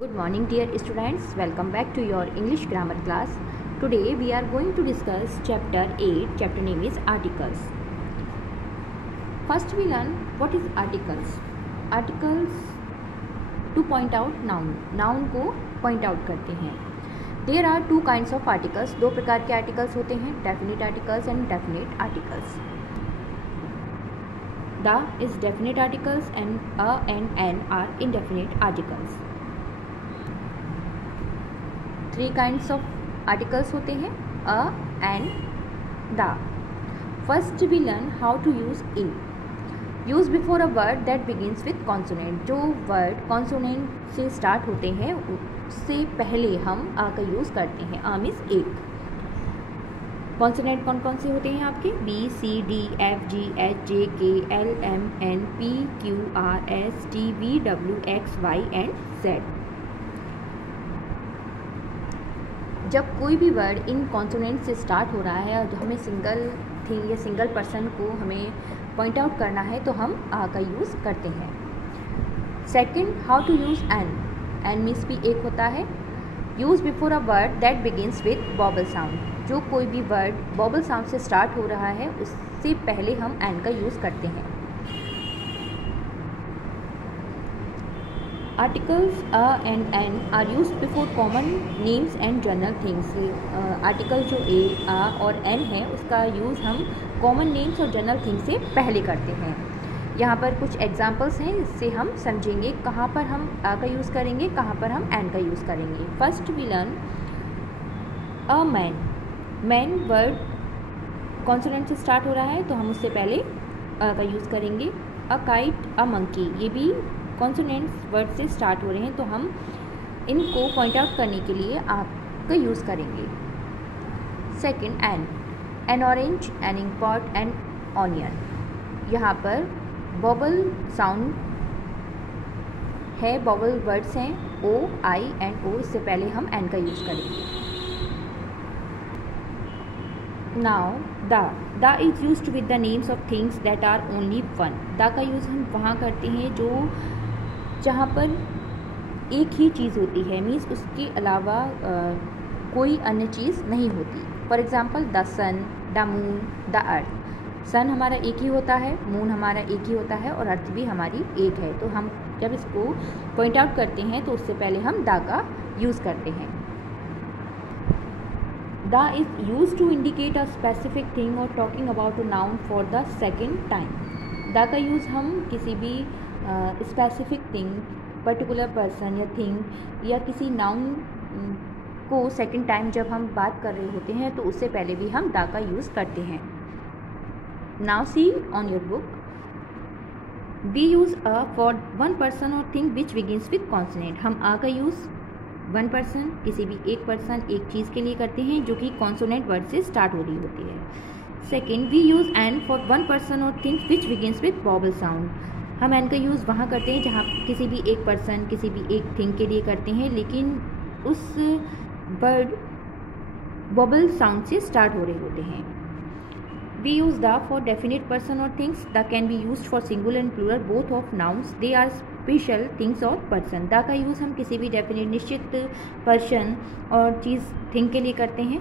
Good morning dear students, welcome back to your English grammar class. Today we are going to discuss chapter 8. Chapter name is articles. First we learn what is articles. Articles to point out noun. Noun को point out करते हैं. There are two kinds of articles. दो प्रकार के articles होते हैं, definite articles and indefinite articles. The is definite articles and a and an are indefinite articles. Three kinds of articles होते हैं, a and the. First we learn how to use an. Use before a word that begins with consonant. जो word consonant से start होते हैं उससे पहले हम a का यूज़ करते हैं. आ मीन्स एक. कॉन्सोनेंट कौन कौन से होते हैं आपके? B, C, D, F, G, H, J, K, L, M, N, P, Q, R, S, T, V, W, X, Y and Z. जब कोई भी वर्ड इन कॉन्सोनेंट से स्टार्ट हो रहा है और जो हमें सिंगल थिंग या सिंगल पर्सन को हमें पॉइंट आउट करना है तो हम आ का यूज़ करते हैं. Second, how to use an. An means भी एक होता है. Use before a word that begins with vowel sound. जो कोई भी वर्ड वॉवल साउंड से स्टार्ट हो रहा है उससे पहले हम एन का यूज़ करते हैं. Articles a and an are use before common names and general things. Article जो ए, आ और एन है उसका यूज़ हम कॉमन नेम्स और जनरल थिंग्स से पहले करते हैं. यहाँ पर कुछ एग्जांपल्स हैं इससे हम समझेंगे कहाँ पर हम आ का यूज़ करेंगे, कहाँ पर हम एन का यूज़ करेंगे. First we learn a man. Man word consonant से स्टार्ट हो रहा है तो हम उससे पहले आ का यूज़ करेंगे. अ काइट, अ मंकी, ये भी कॉन्सोनेंट्स वर्ड से स्टार्ट हो रहे हैं तो हम इनको पॉइंट आउट करने के लिए आप का यूज़ करेंगे. Second, an orange, an ink pot, an onion. यहाँ पर वॉवल साउंड है, वॉवल वर्ड्स हैं ओ, आई एंड ओ. इससे पहले हम एन का यूज़ करेंगे. Now the is used with the names of things that are only one. The का यूज़ हम वहाँ करते हैं जहाँ पर एक ही चीज़ होती है, मीन्स उसके अलावा कोई अन्य चीज़ नहीं होती. For example the sun, the moon, the earth. Sun हमारा एक ही होता है, मून हमारा एक ही होता है और अर्थ भी हमारी एक है. तो हम जब इसको पॉइंट आउट करते हैं तो उससे पहले हम द का यूज़ करते हैं. The is use to indicate a specific thing और talking about a noun for the second time. The का यूज़ हम किसी भी स्पेसिफिक थिंग, पर्टिकुलर पर्सन या थिंग या किसी नाउन को सेकंड टाइम जब हम बात कर रहे होते हैं तो उससे पहले भी हम द का यूज़ करते हैं. Now see on your book. We use a for one person और thing which begins with consonant. हम आ का यूज़ वन पर्सन, किसी भी एक पर्सन, एक चीज़ के लिए करते हैं जो कि कॉन्सोनेंट वर्ड से स्टार्ट हो रही होती है. Second, we use an for one person और thing which begins with vowel sound. हम एन का यूज़ वहाँ करते हैं जहाँ किसी भी एक पर्सन, किसी भी एक थिंग के लिए करते हैं लेकिन उस वर्ड वॉवल साउंड से स्टार्ट हो रहे होते हैं. We use the for definite person और things. The can be use for singular and plural both of nouns. They are special things और पर्सन. द का यूज़ हम किसी भी डेफिनेट निश्चित पर्सन और चीज़ थिंग के लिए करते हैं.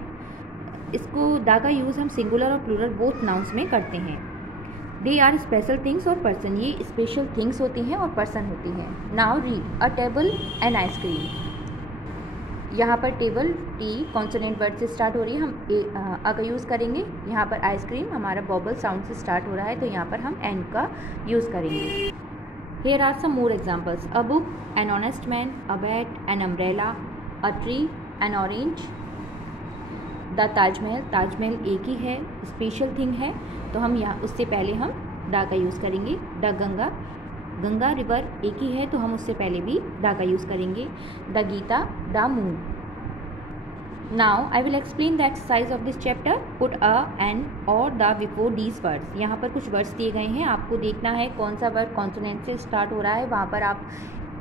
इसको द का यूज़ हम सिंगुलर और प्लूरल बोथ नाउन्स में करते हैं. दे आर स्पेशल थिंग्स और पर्सन. ये स्पेशल थिंग्स होती हैं और पर्सन होती हैं. Now read a table and ice cream. यहाँ पर टेबल टी कॉन्सोनेंट वर्ड से स्टार्ट हो रही है, हम आ का यूज़ करेंगे. यहाँ पर आइसक्रीम हमारा वॉवल साउंड से स्टार्ट हो रहा है तो यहाँ पर हम एन का यूज़ करेंगे. Here are some more examples. A book, an honest man, a bat, an umbrella, a tree, an orange. The Taj Mahal. Taj Mahal एक ही है, स्पेशल थिंग है तो हम यहाँ उससे पहले हम द का यूज़ करेंगे. द गंगा. गंगा रिवर एक ही है तो हम उससे पहले भी द का यूज़ करेंगे. The Gita, the moon. Now I will explain the exercise of this chapter. Put a an और द बिफोर दीज वर्ड्स. यहाँ पर कुछ वर्ड्स दिए गए हैं, आपको देखना है कौन सा वर्ड कॉन्सोनेंट से स्टार्ट हो रहा है वहाँ पर आप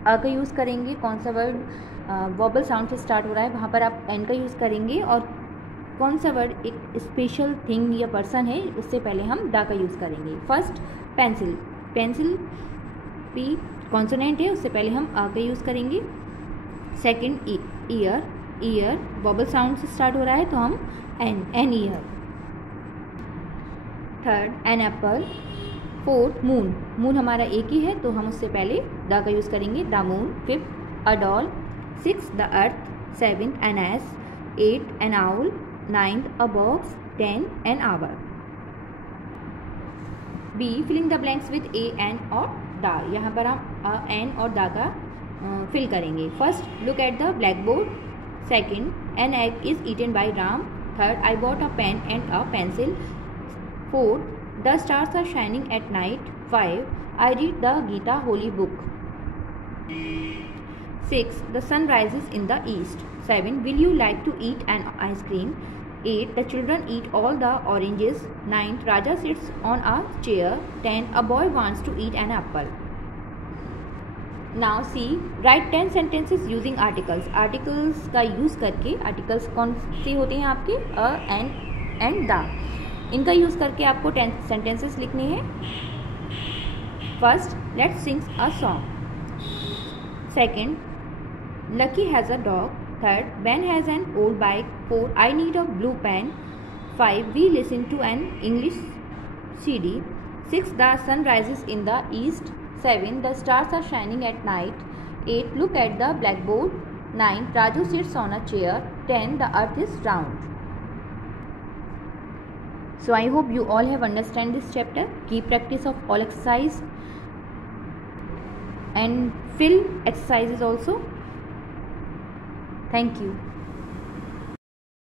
अ का यूज़ करेंगे. कौन सा वर्ड वॉबल साउंड से स्टार्ट हो रहा है वहाँ पर आप एन का यूज़ करेंगे. और कौन सा वर्ड एक स्पेशल थिंग या पर्सन है उससे पहले हम द का यूज़ करेंगे. First, pencil. Pencil P consonant है उससे पहले हम आ का यूज़ करेंगे. Second ear, ear vowel sound से स्टार्ट हो रहा है तो हम an ear. Third an apple. Fourth moon, moon हमारा एक ही है तो हम उससे पहले द का यूज़ करेंगे, the moon. Fifth a doll. Six the earth. Seventh an S. Eight an owl. Ninth a box. 10 an hour. B filling the blanks with a an और द, यहाँ पर हम एन और द का fill करेंगे। First look at the black board. Second an egg is eaten by Ram. Third I bought a pen and a pencil. Fourth the stars are shining at night. Five I read the Gita holy book. Six the sun rises in the east. Seven will you like to eat an ice cream. 8 the children eat all the oranges. 9 Raja sits on a chair. 10 a boy wants to eat an apple. Now see, write 10 sentences using articles. Articles का use करके, articles कौन से होते हैं आपके, a, an and the, इनका use करके आपको 10 sentences लिखने हैं। First, let's sing a song. Second, Lucky has a dog. Third, Ben has an old bike. 4, I need a blue pen. 5, we listen to an English CD. 6, the sun rises in the east. 7, the stars are shining at night. 8, look at the blackboard. 9, Raju sits on a chair. 10, the earth is round. So I hope you all have understand this chapter. Keep practice of all exercise and fill exercises also. Thank you.